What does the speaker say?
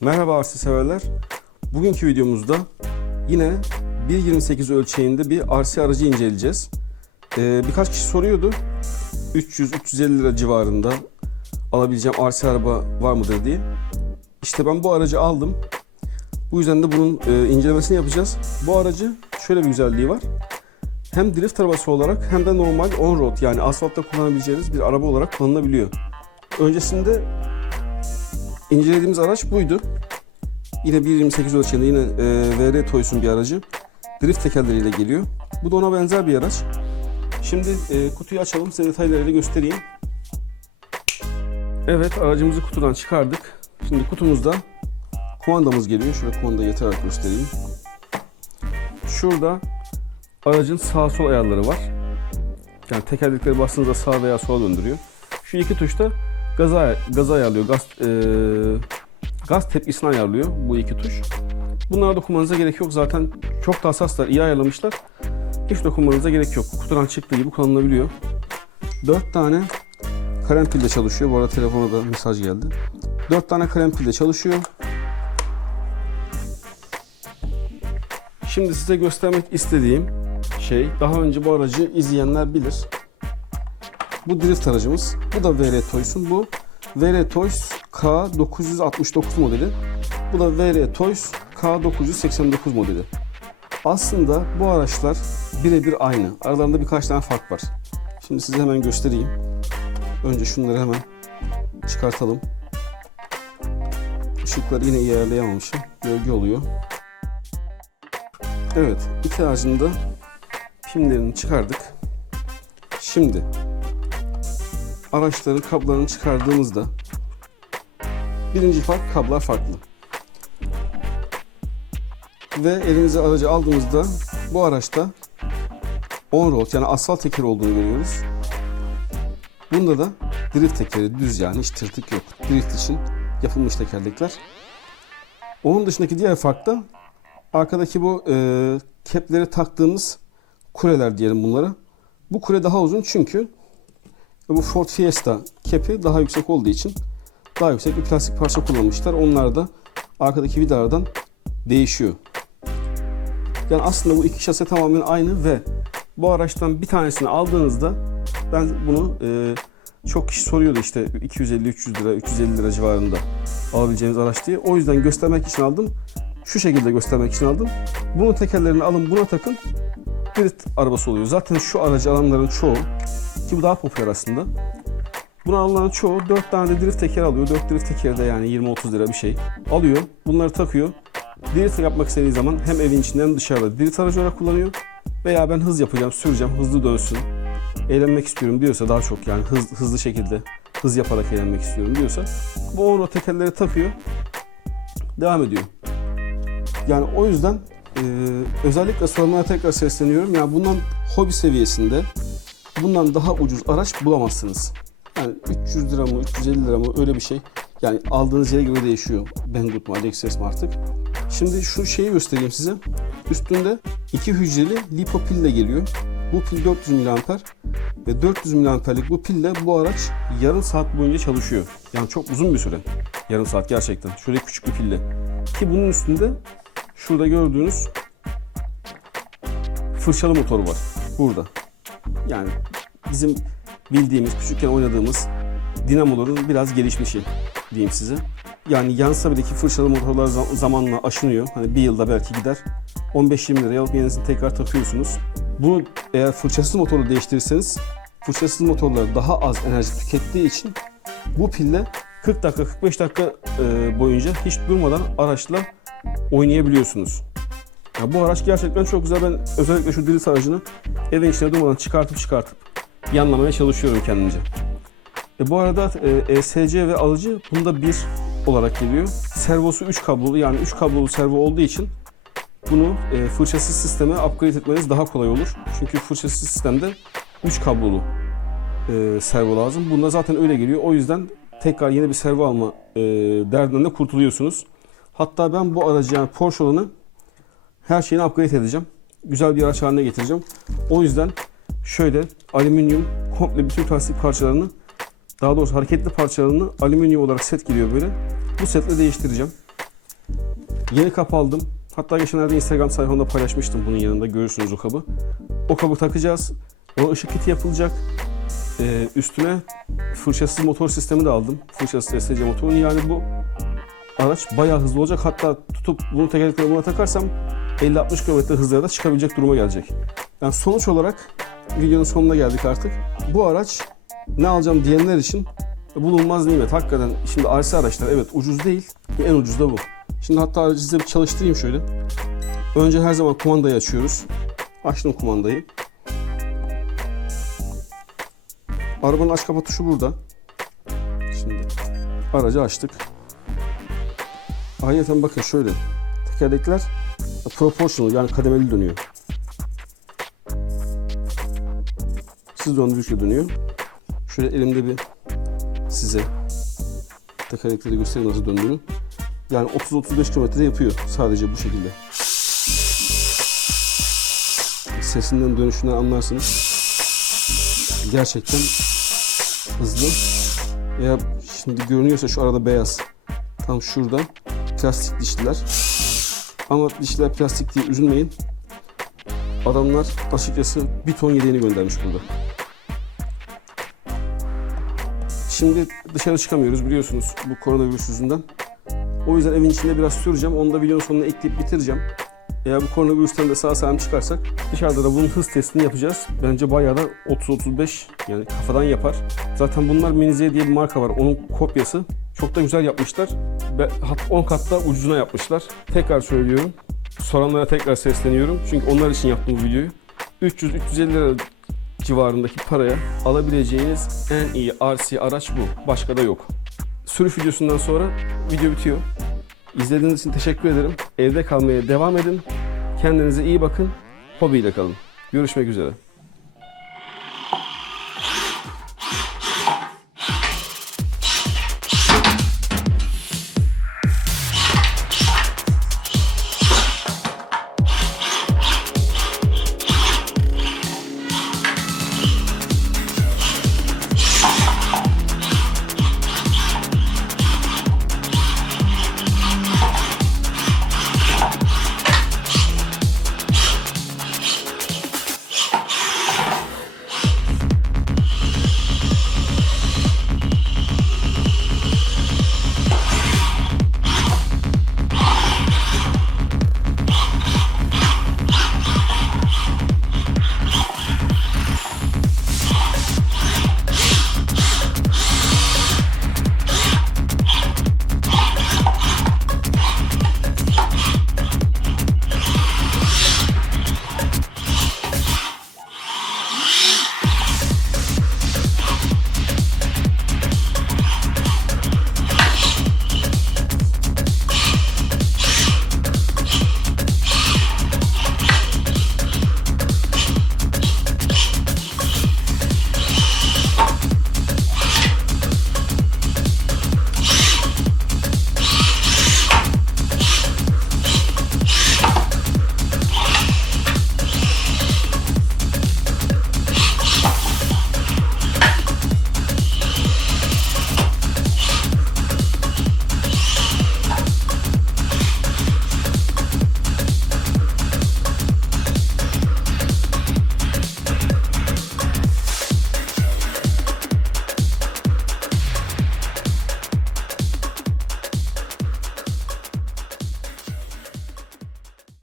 Merhaba RC severler. Bugünkü videomuzda yine 1.28 ölçeğinde bir RC aracı inceleyeceğiz. Birkaç kişi soruyordu. 300-350 lira civarında alabileceğim RC araba var mıdır diye. İşte ben bu aracı aldım. Bu yüzden de bunun incelemesini yapacağız. Bu aracı şöyle bir güzelliği var. Hem drift arabası olarak hem de normal on-road yani asfaltta kullanabileceğiniz bir araba olarak kullanılabiliyor. Öncesinde incelediğimiz araç buydu. Yine 1.28 ölçeğinde yine VR Toys'un bir aracı. Drift tekerleriyle geliyor. Bu da ona benzer bir araç. Şimdi kutuyu açalım, size detaylarıyla göstereyim. Evet, aracımızı kutudan çıkardık. Şimdi kutumuzda kumandamız geliyor. Şöyle kumandayı yatarak göstereyim. Şurada aracın sağ sol ayarları var. Yani tekerlekleri bastığınızda sağa veya sola döndürüyor. Şu iki tuşta gazı ayarlıyor. Gaz tepkisini ayarlıyor bu iki tuş. Bunlara dokunmanıza gerek yok. Zaten çok da hassaslar, iyi ayarlamışlar. Hiç dokunmanıza gerek yok. Kutudan çıktığı gibi kullanılabiliyor. 4 tane kalem pilde çalışıyor. Bu arada telefona da mesaj geldi. 4 tane kalem pilde çalışıyor. Şimdi size göstermek istediğim şey, daha önce bu aracı izleyenler bilir. Bu drift aracımız. Bu da VR Toys'un. Bu VR Toys K969 modeli. Bu da VR Toys K989 modeli. Aslında bu araçlar birebir aynı. Aralarında birkaç tane fark var. Şimdi size hemen göstereyim. Önce şunları hemen çıkartalım. Işıkları yine iyi ayarlayamamışım. Gölge oluyor. Evet, iki ağacın da pimlerini çıkardık. Şimdi araçların kablolarını çıkardığımızda birinci fark, kablolar farklı. Ve elimize aracı aldığımızda bu araçta on-road yani asfalt tekeri olduğunu görüyoruz. Bunda da drift tekeri, düz yani hiç tırtık yok. Drift için yapılmış tekerlekler. Onun dışındaki diğer fark da arkadaki bu kepleri taktığımız kuleler diyelim bunlara. Bu kule daha uzun çünkü bu Ford Fiesta kepi daha yüksek olduğu için daha yüksek bir plastik parça kullanmışlar. Onlar da arkadaki vidalardan değişiyor. Yani aslında bu iki şase tamamen aynı ve bu araçtan bir tanesini aldığınızda ben bunu çok kişi soruyordu işte 250-300 lira, 350 lira civarında alabileceğiniz araç diye. O yüzden göstermek için aldım. Şu şekilde göstermek için aldım. Bunun tekerlerini alın, buna takın. Drift arabası oluyor. Zaten şu aracı alanların çoğu, ki bu daha popüler aslında. Buna alanların çoğu 4 tane de drift teker alıyor. 4 drift teker de yani 20-30 lira bir şey alıyor. Bunları takıyor. Drift yapmak istediği zaman hem evin içinde hem dışarıda drift aracı olarak kullanıyor. Veya ben hız yapacağım, süreceğim, hızlı dönsün, eğlenmek istiyorum diyorsa, daha çok yani hızlı şekilde hız yaparak eğlenmek istiyorum diyorsa bu on-road tekerleri takıyor, devam ediyor. Yani o yüzden özellikle sorunlara tekrar sesleniyorum. Yani bundan hobi seviyesinde bundan daha ucuz araç bulamazsınız. Yani 300 lira mı 350 lira mı öyle bir şey. Yani aldığınız yere göre değişiyor. Banggood mu AliExpress mi artık. Şimdi şu şeyi göstereyim size. Üstünde 2 hücreli lipo pille geliyor. Bu pil 400 mAh ve 400 mAh'lik bu pille bu araç yarım saat boyunca çalışıyor. Yani çok uzun bir süre. Yarım saat gerçekten. Şöyle küçük bir pille. Ki bunun üstünde şurada gördüğünüz fırçalı motoru var. Burada. Yani bizim bildiğimiz, küçükken oynadığımız dinamoların biraz gelişmişi diyeyim size. Yani yansa bile ki fırçalı motorlar zamanla aşınıyor. Hani bir yılda belki gider. 15-20 liraya alıp yenisini tekrar takıyorsunuz. Bunu eğer fırçasız motoru değiştirirseniz, fırçasız motorlar daha az enerji tükettiği için bu pille 40 dakika 45 dakika boyunca hiç durmadan araçla oynayabiliyorsunuz. Ya bu araç gerçekten çok güzel. Ben özellikle şu drift aracını evin içine durmadan çıkartıp yanlamaya çalışıyorum kendimce. Bu arada ESC ve alıcı bunda 1 olarak geliyor. Servosu 3 kablolu, yani 3 kablolu servo olduğu için bunu fırçasız sisteme upgrade etmeniz daha kolay olur. Çünkü fırçasız sistemde 3 kablolu servo lazım. Bunda zaten öyle geliyor. O yüzden tekrar yeni bir servo alma derdinden de kurtuluyorsunuz. Hatta ben bu aracı, yani Porsche olanı, her şeyini upgrade edeceğim. Güzel bir araç haline getireceğim. O yüzden şöyle alüminyum komple bütün plastik parçalarını, daha doğrusu hareketli parçalarını alüminyum olarak set geliyor böyle. Bu setle değiştireceğim. Yeni kap aldım. Hatta geçenlerde Instagram sayfamda paylaşmıştım bunun yanında. Görürsünüz o kabı. O kabı takacağız. Ona ışık kiti yapılacak. Üstüne fırçasız motor sistemi de aldım. Fırçasız SC motorun. Yani bu araç bayağı hızlı olacak. Hatta tutup bunu tekerlekleri buna takarsam 50-60 km hızlara da çıkabilecek duruma gelecek. Yani sonuç olarak videonun sonuna geldik artık. Bu araç ne alacağım diyenler için bulunmaz nimet. Hakikaten şimdi RC araçlar evet ucuz değil. En ucuz da bu. Şimdi hatta aracı size bir çalıştırayım şöyle. Önce her zaman kumandayı açıyoruz. Açtım kumandayı. Arabanın aç kapa tuşu burada. Şimdi aracı açtık. Ayrıca bakın şöyle. Tekerlekler proportional yani kademeli dönüyor. Siz döndürdükçe dönüyor. Şöyle elimde bir size tekerlekleri göstereyim nasıl döndüğünü. Yani 30-35 km yapıyor sadece bu şekilde. Sesinden dönüşünden anlarsınız. Gerçekten hızlı. Veya şimdi görünüyorsa şu arada beyaz. Tam şurada plastik dişliler. Ama dişliler plastik diye üzülmeyin. Adamlar açıkçası bir ton yedeğini göndermiş burada. Şimdi dışarı çıkamıyoruz biliyorsunuz bu koronavirüs yüzünden. O yüzden evin içinde biraz süreceğim. Onu da videonun sonuna ekleyip bitireceğim. Eğer bu koronavirüsten de sağ salim çıkarsak dışarıda da bunun hız testini yapacağız. Bence bayağı da 30-35 yani kafadan yapar. Zaten bunlar Minize diye bir marka var. Onun kopyası. Çok da güzel yapmışlar. 10 kat da ucuzuna yapmışlar. Tekrar söylüyorum. Soranlara tekrar sesleniyorum. Çünkü onlar için yaptım bu videoyu. 300-350 lira civarındaki paraya alabileceğiniz en iyi RC araç bu. Başka da yok. Sürüş videosundan sonra video bitiyor. İzlediğiniz için teşekkür ederim. Evde kalmaya devam edin. Kendinize iyi bakın. Hobiyle kalın. Görüşmek üzere.